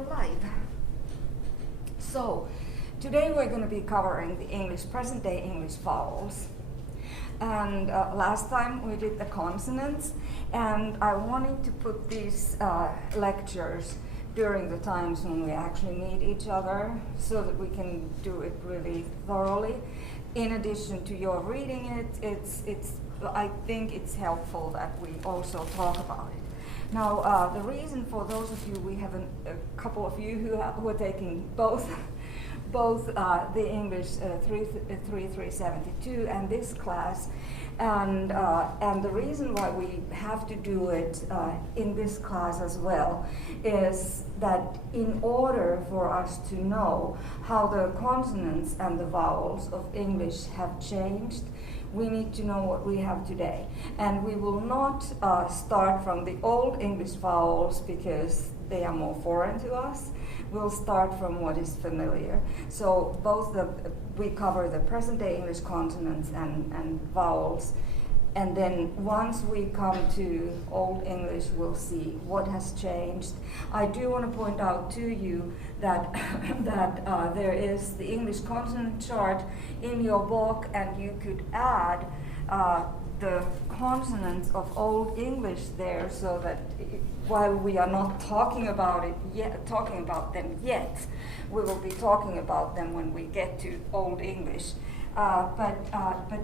we're live. So, today we're going to be covering the present-day English vowels. And last time we did the consonants, and I wanted to put these lectures during the times when we actually meet each other so that we can do it really thoroughly. In addition to your reading it, I think it's helpful that we also talk about it. Now, the reason for those of you, we have a couple of you who are taking both the English 372 and this class, and the reason why we have to do it in this class as well is that in order for us to know how the consonants and the vowels of English have changed, we need to know what we have today. And we will not start from the old English vowels because they are more foreign to us. We'll start from what is familiar. So we cover the present-day English consonants and vowels, and then once we come to Old English, we'll see what has changed. I do want to point out to you that there is the English consonant chart in your book, and you could add the consonants of Old English there, so that while we are not talking about them yet, we will be talking about them when we get to Old English. But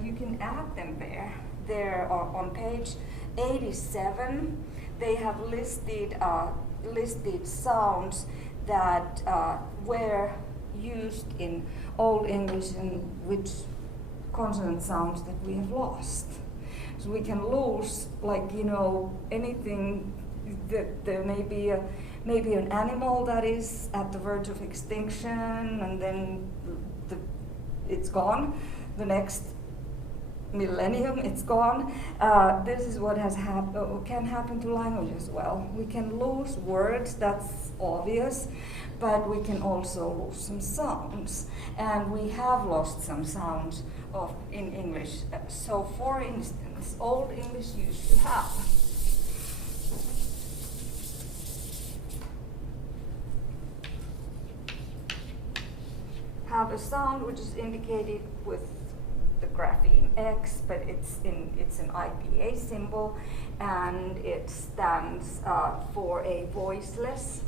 you can add them there. They're on page 87. They have listed sounds that were used in Old English and which consonant sounds that we have lost. So we can lose, anything. That there may be an animal that is at the verge of extinction, and then it's gone. The next millennium, it's gone. This is what can happen to language as well. We can lose words, that's obvious, but we can also lose some sounds, and we have lost some sounds in English. So, for instance, Old English used to have a sound which is indicated with the grapheme X, but it's an IPA symbol, and it stands for a voiceless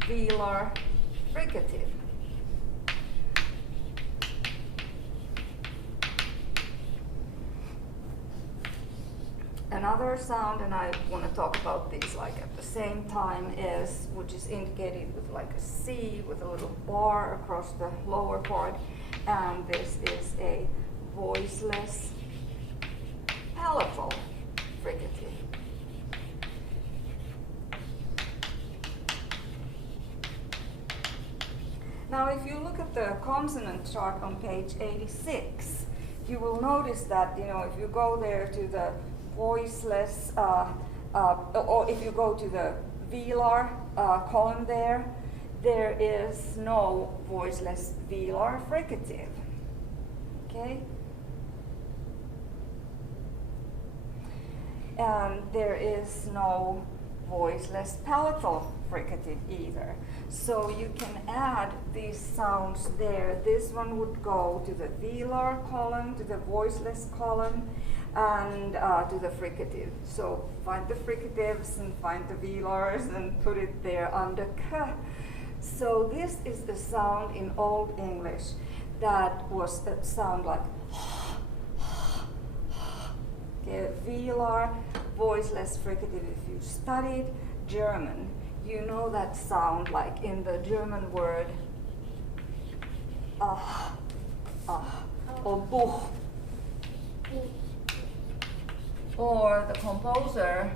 velar fricative. Another sound, and I want to talk about these at the same time, which is indicated with a C with a little bar across the lower part, and this is a voiceless palatal fricative. Now, if you look at the consonant chart on page 86, you will notice that, if you go there to the voiceless, or if you go to the velar column there is no voiceless velar fricative. Okay? And there is no voiceless palatal fricative either. So you can add these sounds there. This one would go to the velar column, to the voiceless column, and to the fricative. So find the fricatives and find the velars and put it there under k. So this is the sound in Old English that was a sound like okay, velar, voiceless fricative. If you studied German, you know that sound like in the German word or buch, or the composer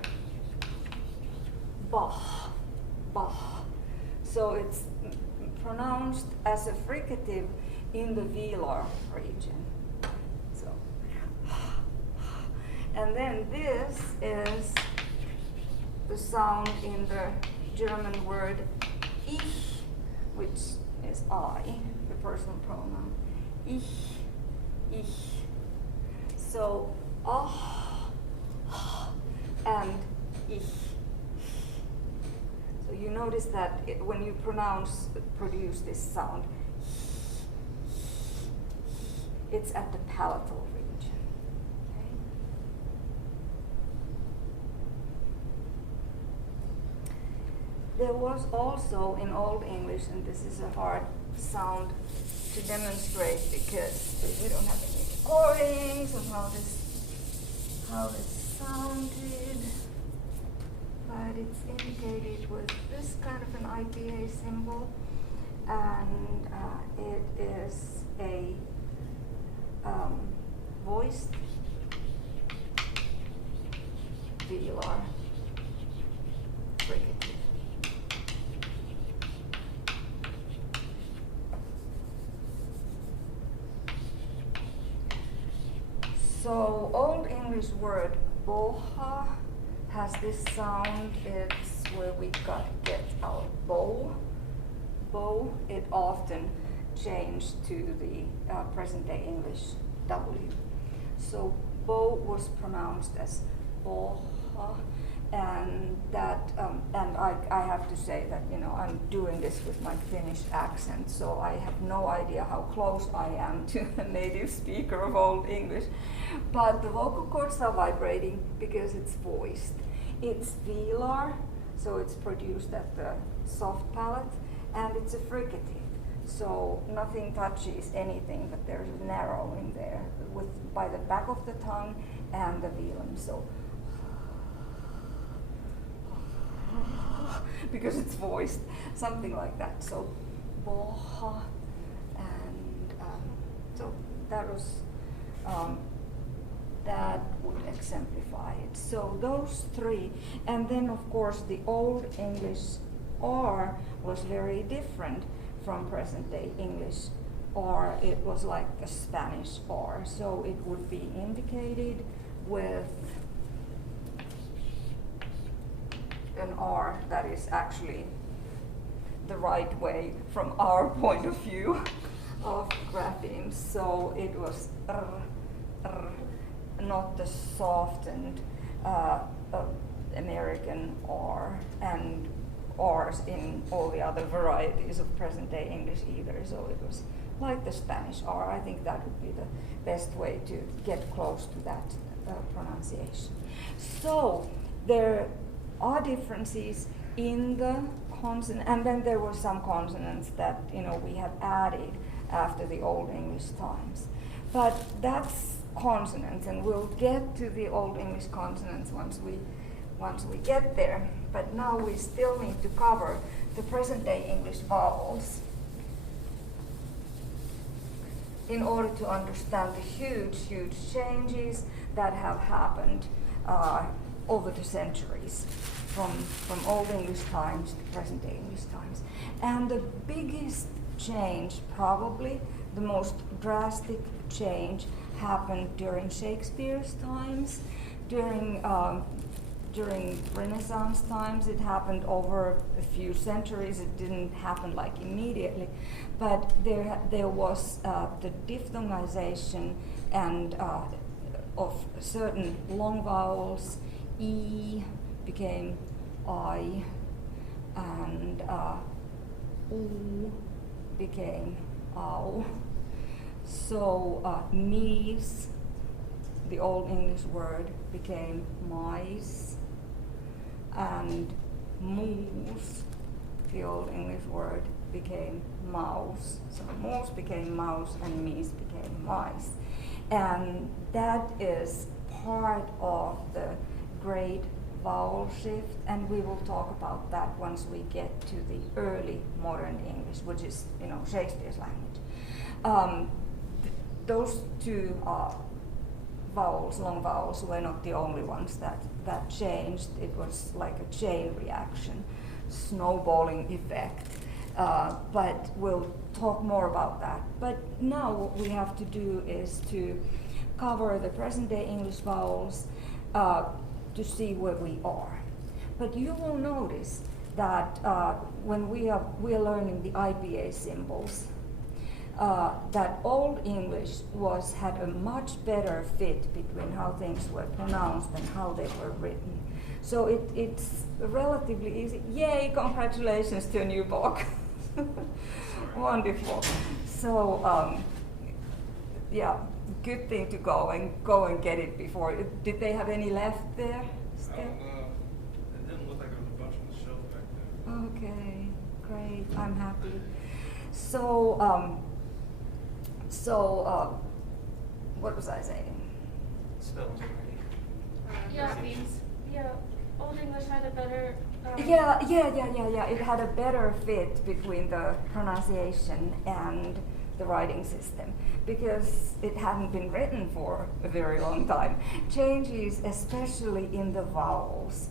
Bach. So it's pronounced as a fricative in the velar region. So, and then this is the sound in the German word ich, which is I, the personal pronoun. Ich. So, and ich. So you notice that when you produce this sound, it's at the palatal region. Okay? There was also in Old English, and this is a hard sound to demonstrate because we don't have any recordings of how this sounded, but it's indicated with this kind of an IPA symbol, and it is a voiced velar fricative. So Old English word boha has this sound. It's where we get our bow. Bow. It often changed to the present day English W. So bow was pronounced as boha, and that and I have to say that I'm doing this with my Finnish accent, so I have no idea how close I am to a native speaker of Old English. But the vocal cords are vibrating because it's voiced. It's velar, so it's produced at the soft palate, and it's a fricative. So nothing touches anything, but there's a narrowing there by the back of the tongue and the velum. So because it's voiced, something like that. So boha, and so that was that would exemplify it. So those three, and then of course the Old English R was very different from present day English R. It was like the Spanish R, so it would be indicated with an R that is actually the right way from our point of view of graphemes. So it was not the softened American R and R's in all the other varieties of present day English either. So it was like the Spanish R. I think that would be the best way to get close to that pronunciation. So there are differences in the consonant, and then there were some consonants that we have added after the Old English times. But that's consonants, and we'll get to the Old English consonants once we get there. But now we still need to cover the present day English vowels in order to understand the huge changes that have happened over the centuries, from Old English times to present day English times. And the biggest change, probably the most drastic change, happened during Shakespeare's times, during Renaissance times. It happened over a few centuries. It didn't happen like immediately, but there was the diphthongization and of certain long vowels. E became I, and U became ow. So mies, the Old English word, became mice, and moose, the Old English word, became mouse. So moose became mouse and mies became mice. And that is part of the great vowel shift, and we will talk about that once we get to the early modern English, which is Shakespeare's language. Those two vowels, long vowels, were not the only ones that changed. It was like a chain reaction, snowballing effect. But we'll talk more about that. But now what we have to do is to cover the present day English vowels to see where we are. But you will notice that when we are learning the IPA symbols, that Old English had a much better fit between how things were pronounced and how they were written. So it's relatively easy. Yay, congratulations to a new book. Wonderful. So, yeah, good thing to go and get it before. Did they have any left there still? I don't know. It didn't look like there was a bunch on the shelf back there. Okay, great. I'm happy. So, what was I saying? Spells already. Yeah, Old English had a better. Yeah. It had a better fit between the pronunciation and the writing system because it hadn't been written for a very long time. Changes, especially in the vowels,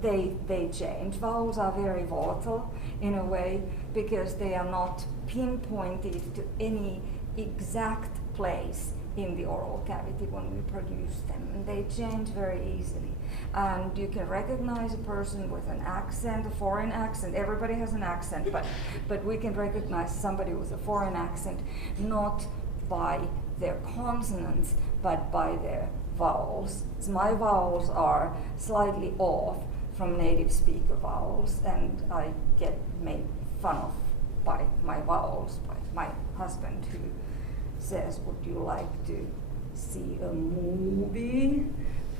they change. Vowels are very volatile in a way because they are not pinpointed to any exact place in the oral cavity when we produce them. And they change very easily. And you can recognize a person with an accent, a foreign accent. Everybody has an accent, but we can recognize somebody with a foreign accent not by their consonants, but by their vowels. So my vowels are slightly off from native speaker vowels, and I get made fun of by my vowels, by my husband, who says, would you like to see a movie?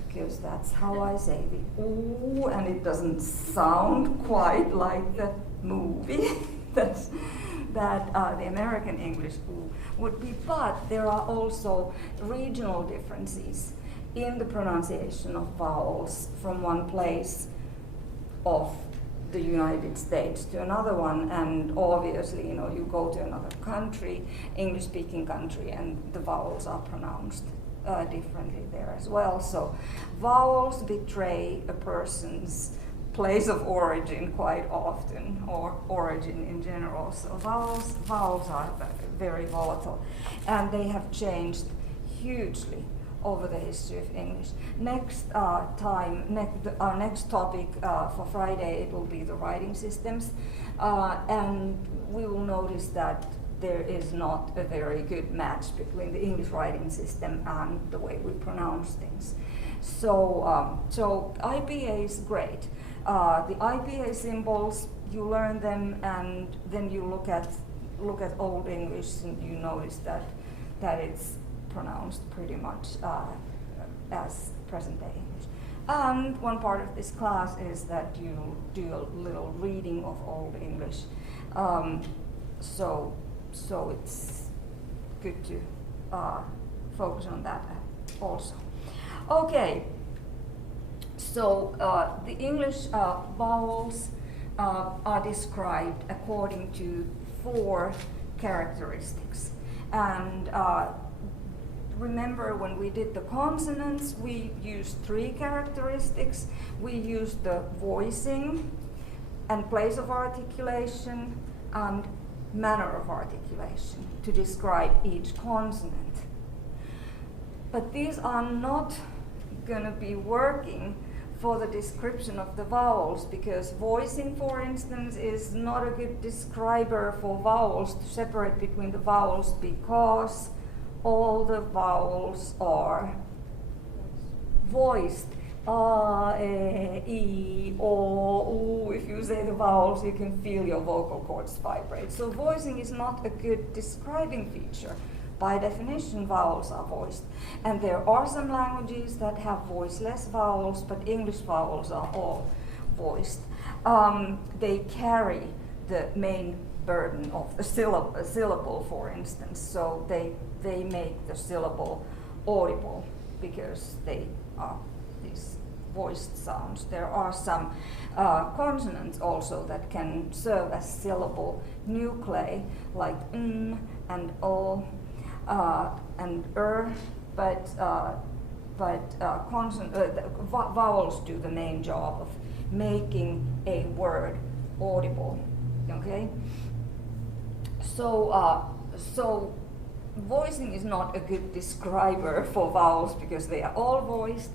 Because that's how I say the ooh, and it doesn't sound quite like the movie that the American English ooh would be. But there are also regional differences in the pronunciation of vowels from one place of the United States to another one, and obviously, you go to another country, English-speaking country, and the vowels are pronounced differently there as well. So vowels betray a person's place of origin quite often, or origin in general. So vowels are very volatile, and they have changed hugely over the history of English. Next our next topic for Friday, it will be the writing systems, and we will notice that there is not a very good match between the English writing system and the way we pronounce things. So IPA is great. The IPA symbols, you learn them, and then you look at Old English, and you notice that it's pronounced pretty much as present-day English. And one part of this class is that you do a little reading of Old English. So it's good to focus on that also. Okay, so the English vowels are described according to 4 characteristics. And remember, when we did the consonants, we used 3 characteristics. We used the voicing and place of articulation and manner of articulation to describe each consonant. But these are not going to be working for the description of the vowels, because voicing, for instance, is not a good describer for vowels, to separate between the vowels, because all the vowels are voiced. A, E, O, U. If you say the vowels, you can feel your vocal cords vibrate. So voicing is not a good describing feature. By definition, vowels are voiced. And there are some languages that have voiceless vowels, but English vowels are all voiced. They carry the main burden of the syllable, for instance. So they make the syllable audible because they are these voiced sounds. There are some consonants also that can serve as syllable nuclei, like n and o and but vowels do the main job of making a word audible. Okay, so voicing is not a good describer for vowels because they are all voiced.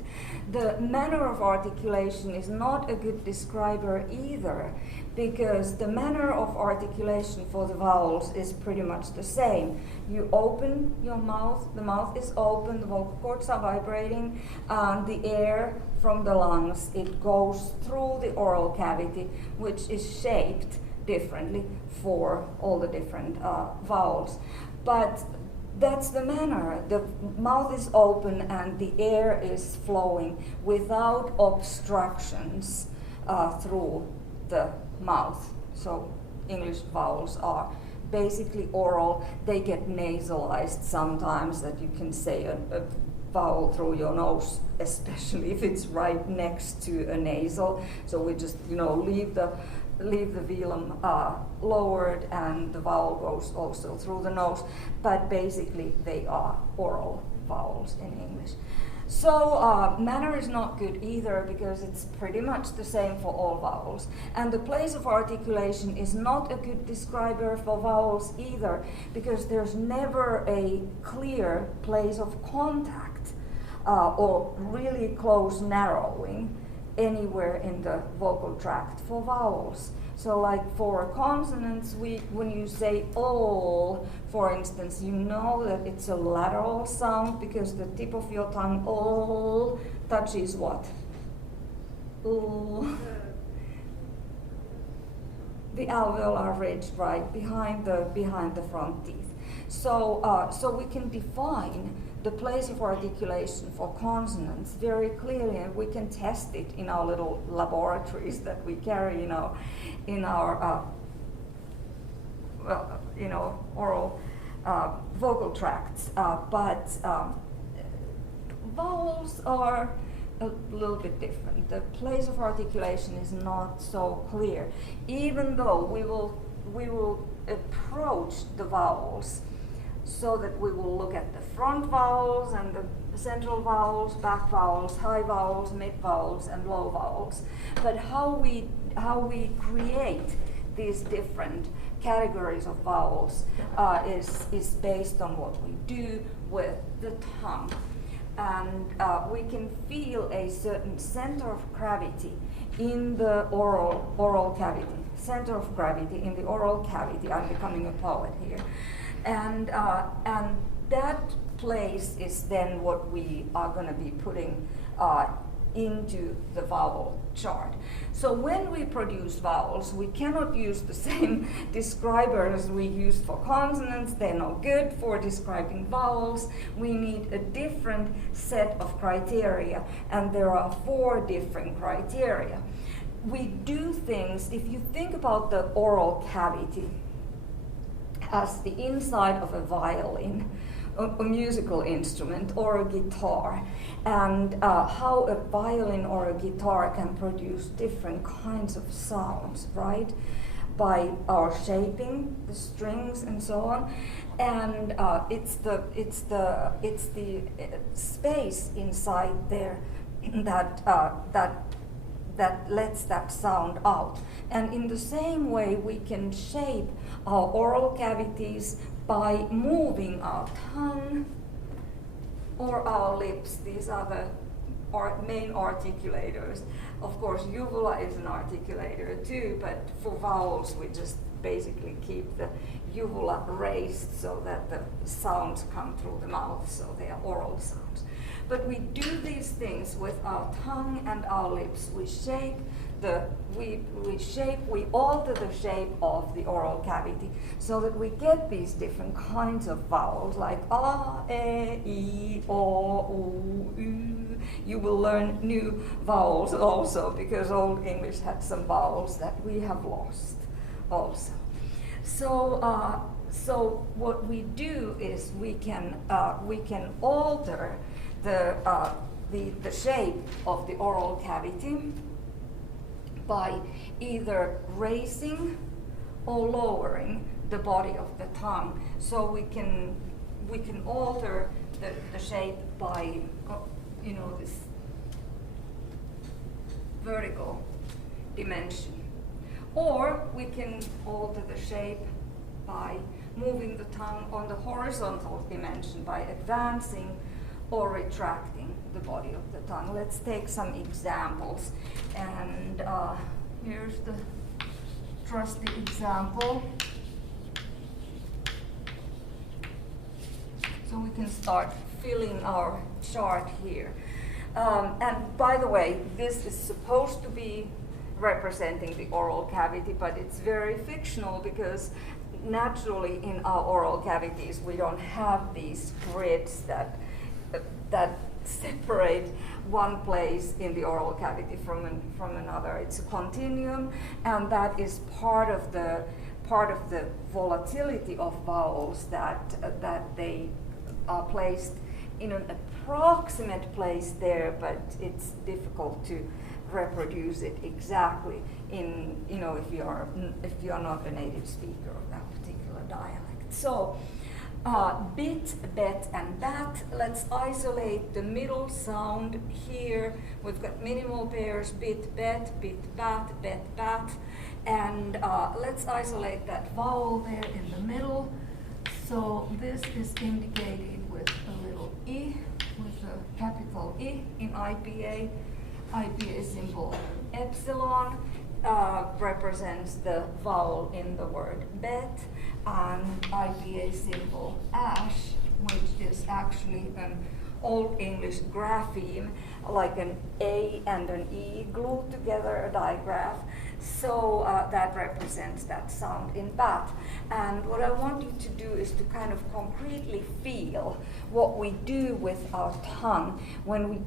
The manner of articulation is not a good describer either, because the manner of articulation for the vowels is pretty much the same. You open your mouth, the mouth is open, the vocal cords are vibrating, the air from the lungs, it goes through the oral cavity, which is shaped differently for all the different vowels. But that's the manner. The mouth is open and the air is flowing without obstructions through the mouth. So English vowels are basically oral. They get nasalized sometimes, that you can say a vowel through your nose, especially if it's right next to a nasal. So we just, leave the velum lowered and the vowel goes also through the nose. But basically they are oral vowels in English. So manner is not good either, because it's pretty much the same for all vowels. And the place of articulation is not a good describer for vowels either, because there's never a clear place of contact or really close narrowing anywhere in the vocal tract for vowels. So like for consonants, when you say all, for instance, you know that it's a lateral sound because the tip of your tongue all touches what? The alveolar ridge, right, behind the front teeth. So we can define the place of articulation for consonants very clearly, and we can test it in our little laboratories that we carry in our oral vocal tracts. But vowels are a little bit different. The place of articulation is not so clear, even though we will approach the vowels so that we will look at the front vowels and the central vowels, back vowels, high vowels, mid vowels, and low vowels. But how we create these different categories of vowels is based on what we do with the tongue. And we can feel a certain center of gravity in the oral cavity. Center of gravity in the oral cavity. I'm becoming a poet here. And that place is then what we are going to be putting into the vowel chart. So when we produce vowels, we cannot use the same describers we used for consonants. They're no good for describing vowels. We need a different set of criteria, and there are 4 different criteria. We do things, if you think about the oral cavity as the inside of a violin, a musical instrument, or a guitar, and how a violin or a guitar can produce different kinds of sounds, right? By our shaping the strings and so on, and it's the space inside there that lets that sound out. And in the same way, we can shape our oral cavities by moving our tongue or our lips. These are the main articulators. Of course, uvula is an articulator too, but for vowels, we just basically keep the uvula raised so that the sounds come through the mouth, so they are oral sounds. But we do these things with our tongue and our lips. We shape we alter the shape of the oral cavity so that we get these different kinds of vowels like ah, e, o, u. You will learn new vowels also, because Old English had some vowels that we have lost also. So what we do is we can alter the shape of the oral cavity by either raising or lowering the body of the tongue. So we can alter the shape by this vertical dimension, or we can alter the shape by moving the tongue on the horizontal dimension by advancing or retracting the body of the tongue. Let's take some examples. And here's the trusty example. So we can start filling our chart here. And by the way, this is supposed to be representing the oral cavity, but it's very fictional because naturally in our oral cavities we don't have these grids that separate one place in the oral cavity from another. It's a continuum, and that is part of the volatility of vowels that they are placed in an approximate place there, but it's difficult to reproduce it exactly in, if you are not a native speaker of that particular dialect. So bit, bet, and bat. Let's isolate the middle sound here. We've got minimal pairs, bit, bat, and let's isolate that vowel there in the middle. So this is indicated with a little E, with a capital E in IPA. IPA symbol epsilon represents the vowel in the word bet, and IPA symbol ash, which is actually an Old English grapheme, like an A and an E glued together, a digraph. So that represents that sound in bat. And what I want you to do is to kind of concretely feel what we do with our tongue when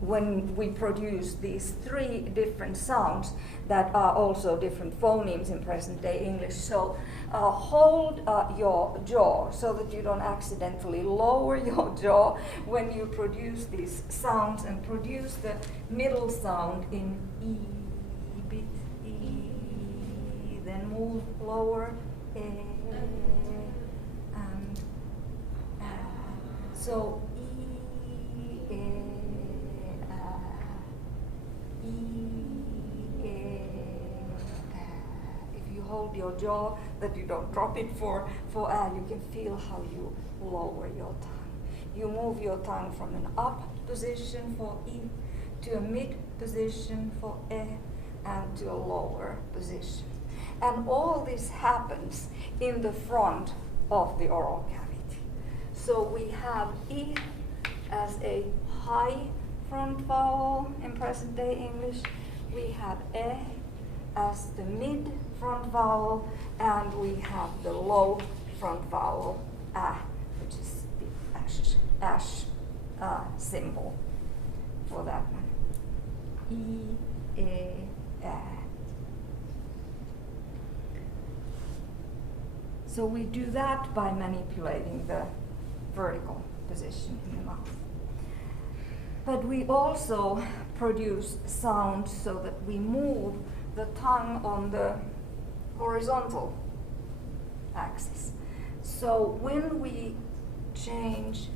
we produce these three different sounds that are also different phonemes in present day English. So hold your jaw so that you don't accidentally lower your jaw when you produce these sounds, and produce the middle sound in E, bit, E, then move lower, and so E, if you hold your jaw, that you don't drop it for you can feel how you lower your tongue. You move your tongue from an up position for E to a mid position for E and to a lower position. And all this happens in the front of the oral cavity. So we have E as a high front vowel in present day English. We have E as the mid front vowel, and we have the low front vowel, A, which is the ash symbol for that one. E, A. So we do that by manipulating the vertical position in the mouth. But we also produce sound so that we move the tongue on the horizontal axis. So when we change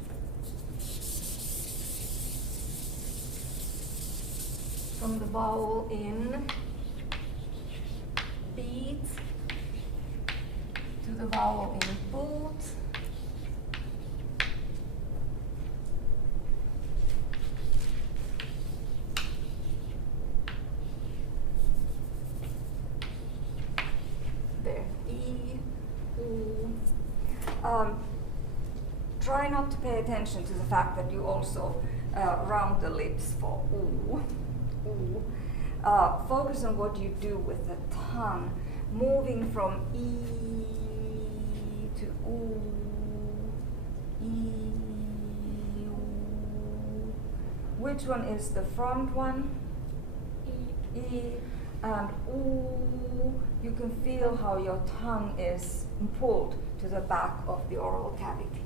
from the vowel in beat to the vowel in boot, there, E, U. Try not to pay attention to the fact that you also round the lips for U. U. Focus on what you do with the tongue, moving from E to U, E, U. Which one is the front one? E. E. And U. You can feel how your tongue is pulled to the back of the oral cavity.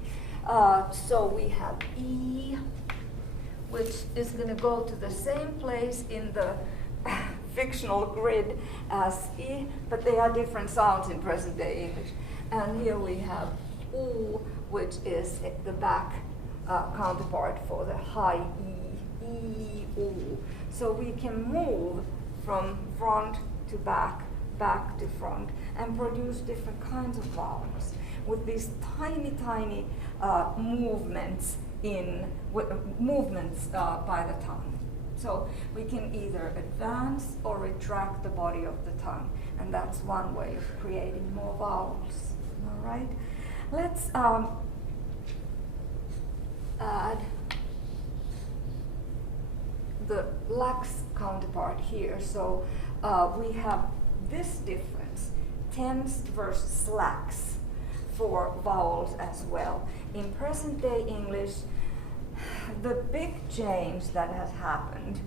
So we have E, which is going to go to the same place in the fictional grid as E, but they are different sounds in present day English. And here we have U, which is the back counterpart for the high E, E, U. So we can move from front to back, back to front, and produce different kinds of vowels with these tiny, tiny movements by the tongue. So we can either advance or retract the body of the tongue. And that's one way of creating more vowels. All right? Let's add the lax counterpart here. So we have this difference, tense versus lax, for vowels as well. In present day English, the big change that has happened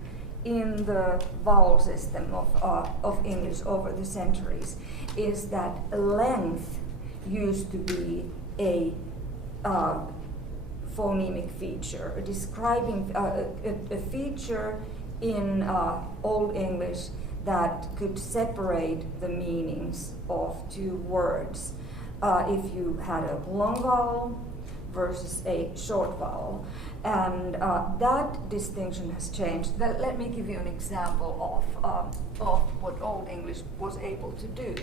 in the vowel system of English over the centuries is that length used to be a phonemic feature, describing a feature in Old English that could separate the meanings of two words. If you had a long vowel versus a short vowel. And that distinction has changed. Let me give you an example of what Old English was able to do.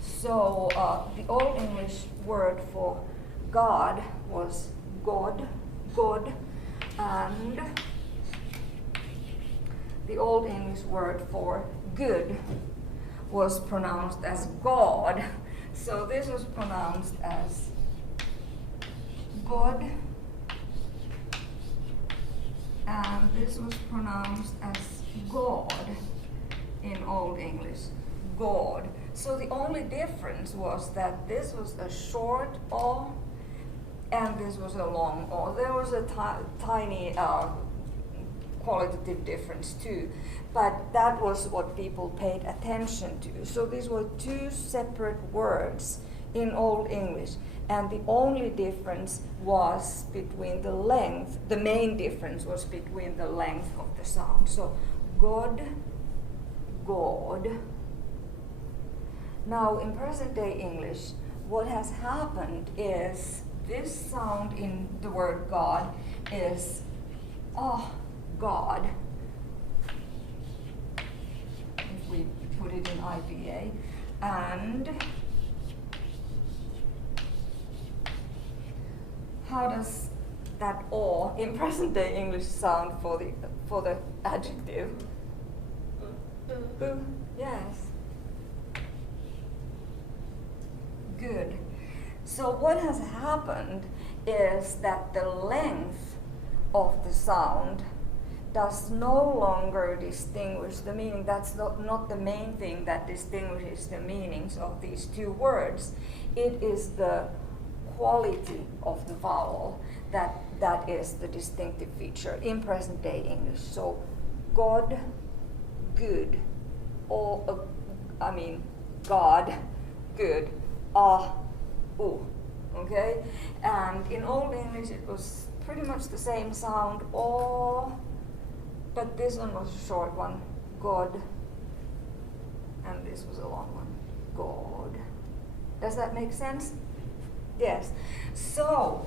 So the Old English word for God was God, God, and the Old English word for good was pronounced as God. So this was pronounced as God, and this was pronounced as God in Old English, God. So the only difference was that this was a short O and this was a long O. There was a tiny qualitative difference too, but that was what people paid attention to. So these were two separate words in Old English, and the only difference was between the length. The main difference was between the length of the sound. So God, God. Now in present day English, what has happened is this sound in the word God is oh, God. If we put it in IPA, and how does that "or" in present-day English sound for the adjective? Boo. Yes. Good. So what has happened is that the length of the sound does no longer distinguish the meaning. That's not the main thing that distinguishes the meanings of these two words. It is the quality of the vowel that is the distinctive feature in present day English. So God, good, or God, good, ooh, okay? And in Old English it was pretty much the same sound, but this one was a short one, God, and this was a long one, God. Does that make sense? Yes. So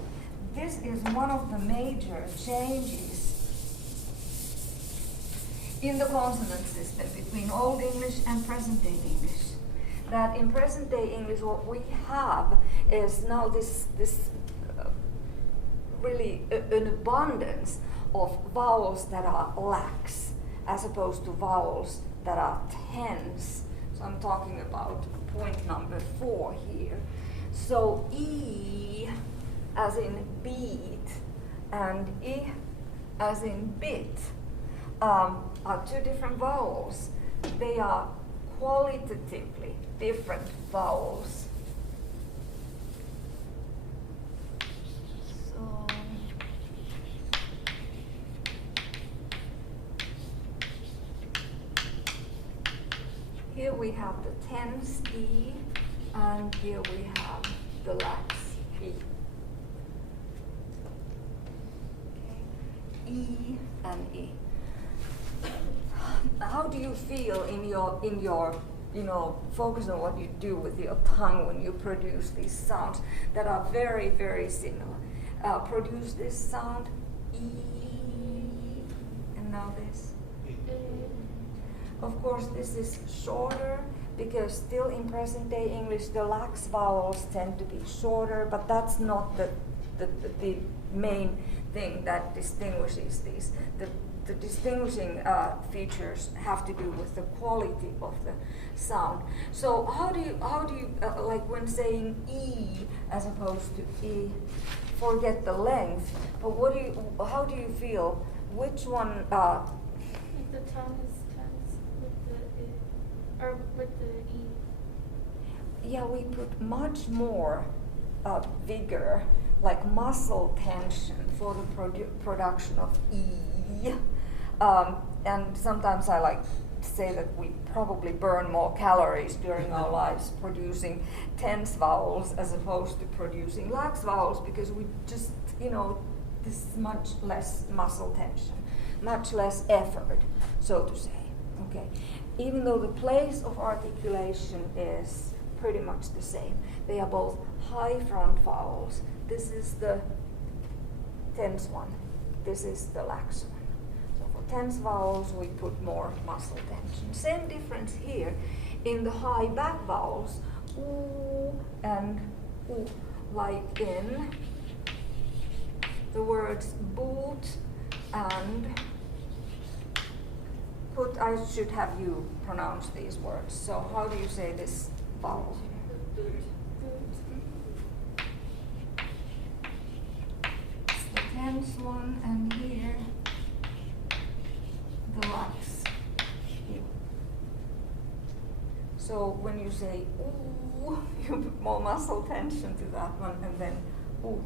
this is one of the major changes in the consonant system between Old English and present day English. That in present day English what we have is now this really an abundance of vowels that are lax as opposed to vowels that are tense. So I'm talking about point number 4 here. So E as in beat and I as in bit are two different vowels. They are qualitatively different vowels. So here we have the tense E, and here we have the lax E. Okay. E and E. How do you feel in your focus on what you do with your tongue when you produce these sounds that are very, very similar? Produce this sound, E, and now this. Of course, this is shorter because still in present day English the lax vowels tend to be shorter, but that's not the main thing that distinguishes these. the distinguishing features have to do with the quality of the sound. So how do you like when saying E as opposed to E, forget the length, but how do you feel? Which one? I think the tongue is tense with the I, or with the E. Yeah, we put much more vigor, like muscle tension for the production of E. And sometimes I like to say that we probably burn more calories during our lives producing tense vowels as opposed to producing lax vowels, because we just, this is much less muscle tension, much less effort, so to say. Okay, even though the place of articulation is pretty much the same. They are both high front vowels. This is the tense one. This is the lax one. So for tense vowels, we put more muscle tension. Same difference here in the high back vowels, oo and oo, like in the words boot and put. I should have you pronounce these words. So how do you say this vowel? It's the tense one, and here the lax. So when you say ooh, you put more muscle tension to that one, and then ooh,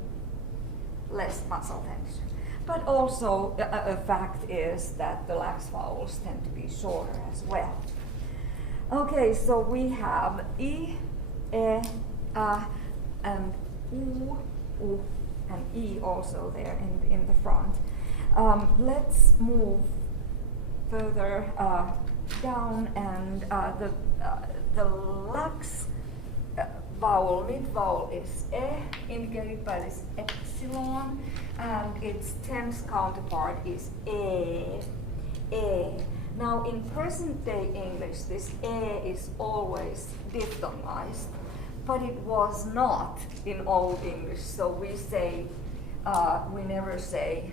less muscle tension. But also a fact is that the lax vowels tend to be shorter as well. Okay, so we have I, E, A, and U, and E also there in the front. Let's move further down, and the lax vowel, mid vowel is E, indicated by this epsilon, and its tense counterpart is E. Now in present day English, this E is always diphthongized, but it was not in Old English. So we say, we never say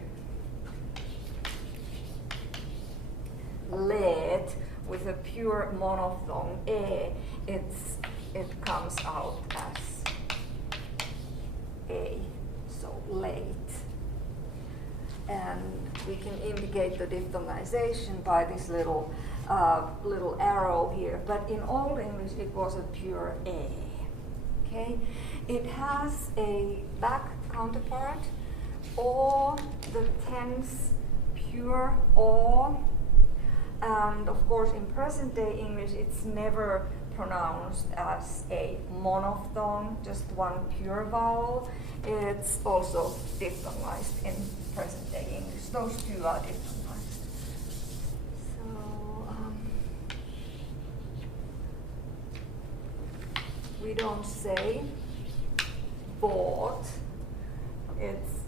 let with a pure monophthong E. It comes out as A, so late. And we can indicate the diphthongization by this little arrow here. But in Old English, it was a pure A. Okay, it has a back counterpart, or the tense pure or, and of course in present day English, it's never pronounced as a monophthong, just one pure vowel. It's also diphthongized in present day English. Those two are diphthongized. So we don't say bought, it's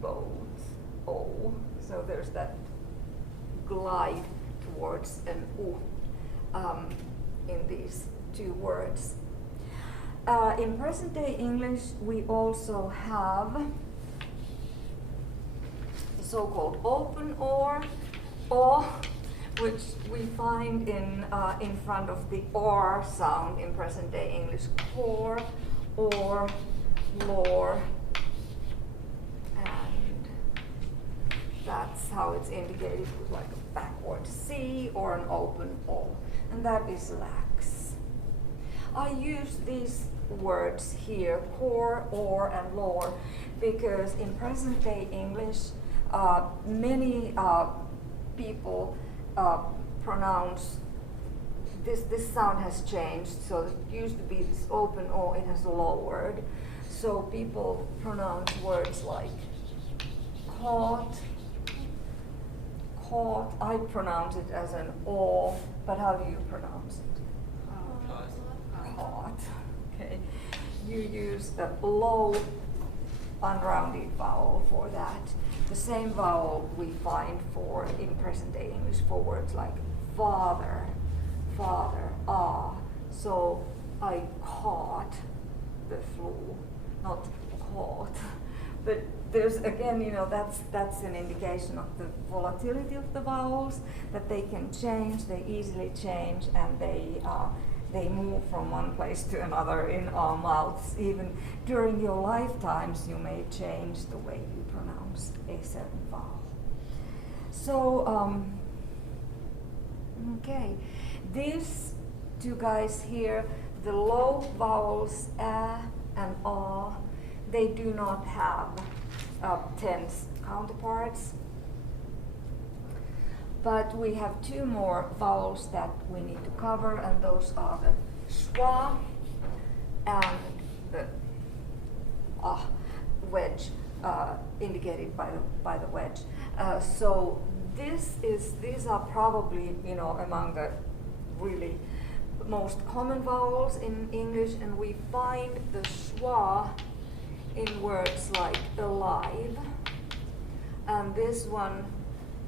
boat, oh. So there's that glide towards an u in these two words. In present day English, we also have the so-called open or, which we find in front of the or sound in present day English, core, or, lore, and that's how it's indicated with like a backward C or an open O, and that is lax. I use these words here, core, or, and lore, because in present day English, many people pronounce this sound has changed. So it used to be this open O, it has lowered. So people pronounce words like caught. I pronounce it as an O, but how do you pronounce it? Caught. Okay. You use a low, unrounded vowel for that. The same vowel we find for in present day English for words like father, ah. So I caught the flu, not caught, but there's again, that's an indication of the volatility of the vowels, that they can change, they easily change, and they move from one place to another in our mouths. Even during your lifetimes, you may change the way you pronounce a certain vowel. So, okay, these two guys here, the low vowels a and ah, they do not have tense counterparts. But we have two more vowels that we need to cover, and those are the schwa and the ah wedge, indicated by the wedge. So these are probably among the really most common vowels in English, and we find the schwa in words like alive, and this one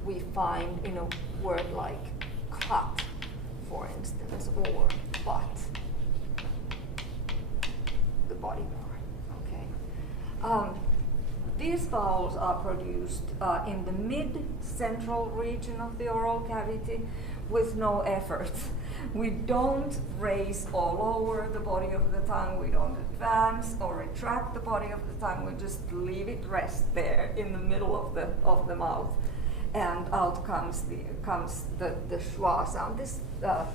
we find in a word like cut, for instance, or butt, the body part. Okay. These vowels are produced in the mid-central region of the oral cavity with no effort. We don't raise or lower the body of the tongue, we don't advance or retract the body of the tongue, we just leave it rest there in the middle of the mouth. And out comes the schwa sound. This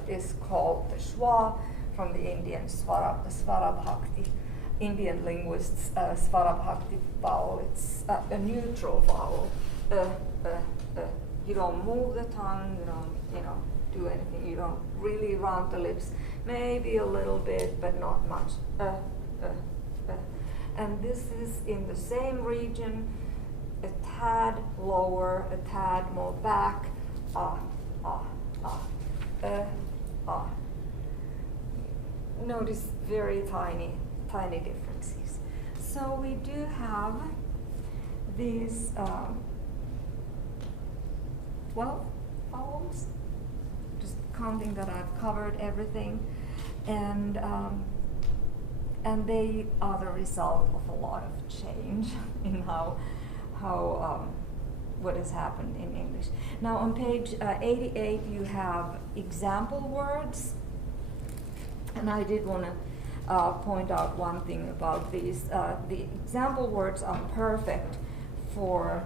is called the schwa from the Indian Svarabhakti. Indian linguists, Svarabhakti vowel. It's a neutral vowel. You don't move the tongue. You don't, do anything. You don't really round the lips. Maybe a little bit, but not much. And this is in the same region, a tad lower, a tad more back. Notice very tiny differences. So we do have these 12 vowels, just counting that I've covered everything, and they are the result of a lot of change in how what has happened in English. Now on page 88 you have example words, and I did want to point out one thing about these. The example words are perfect for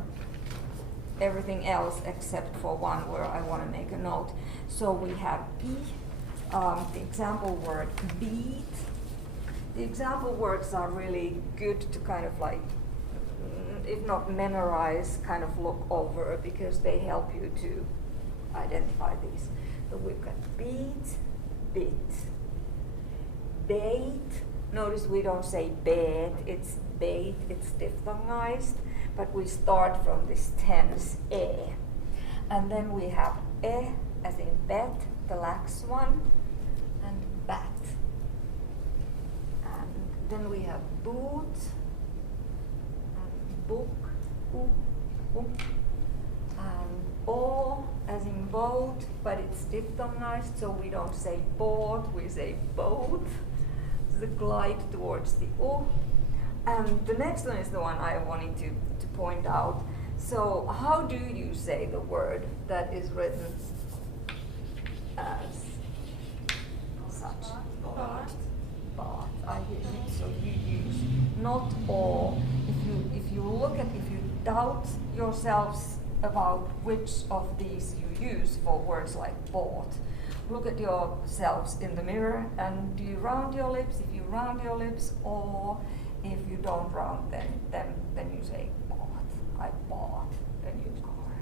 everything else except for one where I want to make a note. So we have the example word beat. The example words are really good to kind of like, if not memorize, kind of look over, because they help you to identify these. So we've got beat, bit, bait. Notice we don't say bait, it's bait, it's diphthongized, but we start from this tense e. And then we have e as in bet, the lax one, and bat. And then we have boot, and book, and o as in boat, but it's diphthongized, so we don't say boat, we say boat. The glide towards the o. And the next one is the one I wanted to point out. So how do you say the word that is written as such? Bought. Bought. I hear you. So you use not all. If you doubt yourselves about which of these you use for words like bought, look at yourselves in the mirror, and do you round your lips? If you round your lips, or if you don't round them, then you say bought. I bought a new car.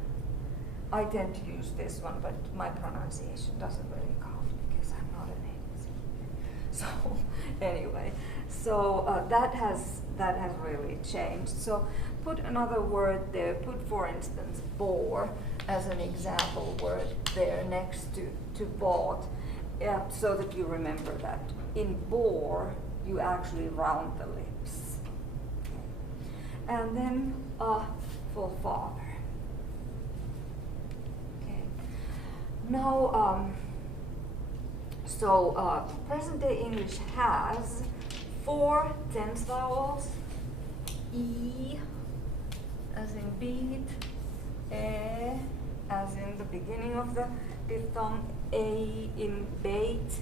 I tend to use this one, but my pronunciation doesn't really count because I'm not a native speaker. So anyway, that has really changed. So put another word there. Put, for instance, bore as an example word there next to bought, so that you remember that in bore you actually round the lips. And then for father. Okay. Now, present day English has 4 tense vowels: e, as in beat, as in the beginning of the diphthong, A in bait,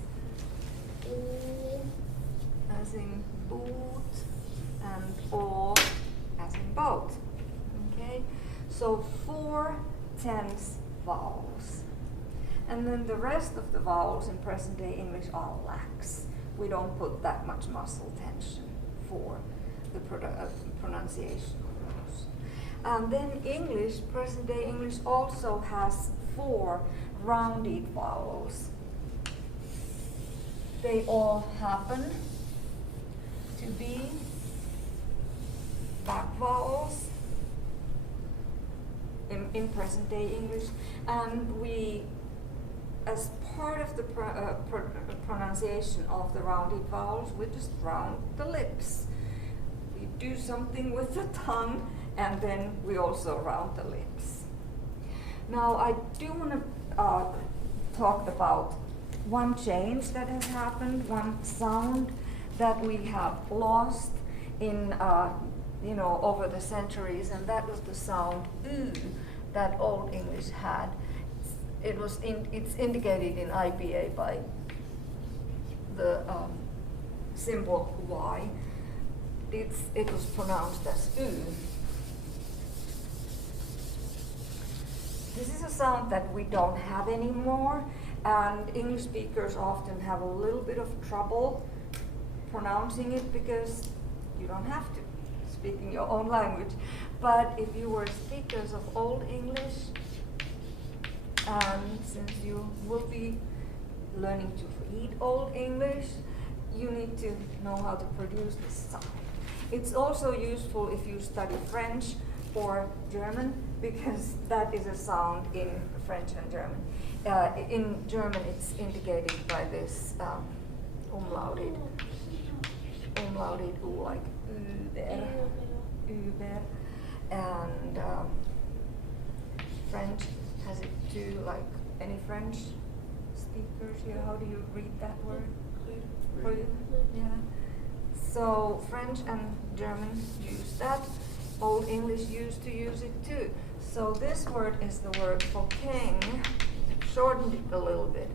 as in boot, and O as in boat. Okay, so 4 tense vowels. And then the rest of the vowels in present day English are lax. We don't put that much muscle tension for the pronunciation of those. And then English, present day English also has 4 rounded vowels. They all happen to be back vowels in present day English, and we, as part of the pronunciation of the rounded vowels, we just round the lips. We do something with the tongue, and then we also round the lips. Now, I do want to talk about one change that has happened, one sound that we have lost in, over the centuries, and that was the sound "oo" that Old English had. It's indicated in IPA by the symbol Y. It was pronounced as "oo." This is a sound that we don't have anymore, and English speakers often have a little bit of trouble pronouncing it because you don't have to, speaking your own language. But if you were speakers of Old English, and since you will be learning to read Old English, you need to know how to produce this sound. It's also useful if you study French or German, because that is a sound in French and German. In German, it's indicated by this umlauted U, like über, and French has it too, like any French speakers here. How do you read that word? For you? Yeah. So French and German use that. Old English used to use it too. So this word is the word for king. Shortened it a little bit.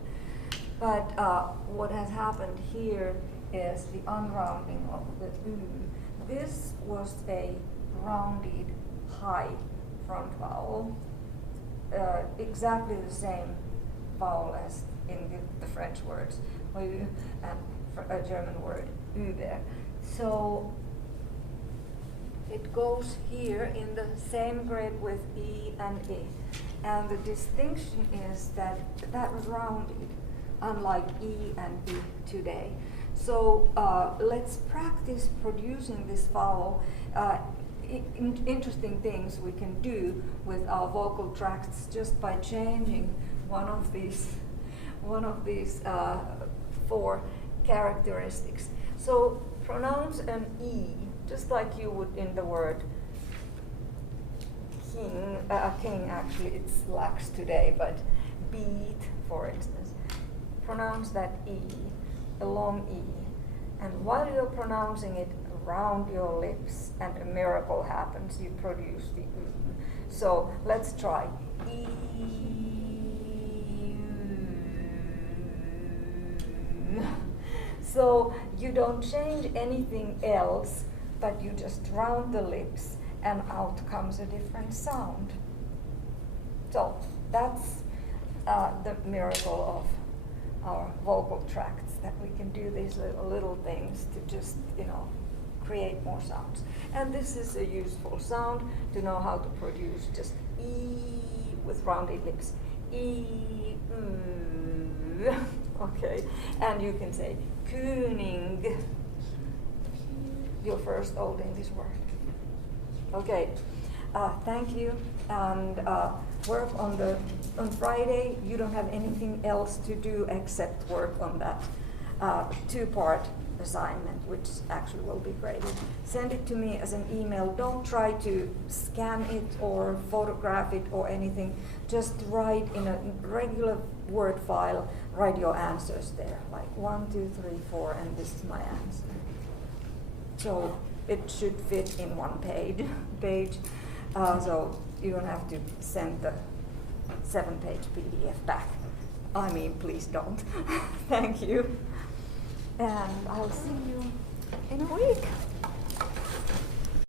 But what has happened here is the unrounding of the U. This was a rounded high front vowel. Exactly the same vowel as in the French words, and a German word, über. So it goes here in the same grid with E and I. And the distinction is that that was rounded, unlike E and B today. So let's practice producing this vowel. Interesting things we can do with our vocal tracts just by changing one of these 4 characteristics. So pronounce an E just like you would in the word king. King, actually, it's lax today, but beat, for instance. Pronounce that E, a long E, and while you're pronouncing it, round your lips, and a miracle happens. You produce the U. So let's try. E. So you don't change anything else, but you just round the lips, and out comes a different sound. So that's the miracle of our vocal tracts, that we can do these little things to just, create more sounds. And this is a useful sound to know how to produce just E with rounded lips. E, okay. And you can say König, your first Old English word. Okay, thank you. And work on Friday. You don't have anything else to do except work on that 2-part assignment, which actually will be graded. Send it to me as an email. Don't try to scan it or photograph it or anything. Just write in a regular Word file, write your answers there, like 1, 2, 3, 4, and this is my answer. So it should fit in one page. So you don't have to send the 7-page PDF back. I mean, please don't. Thank you. And I'll see you in a week.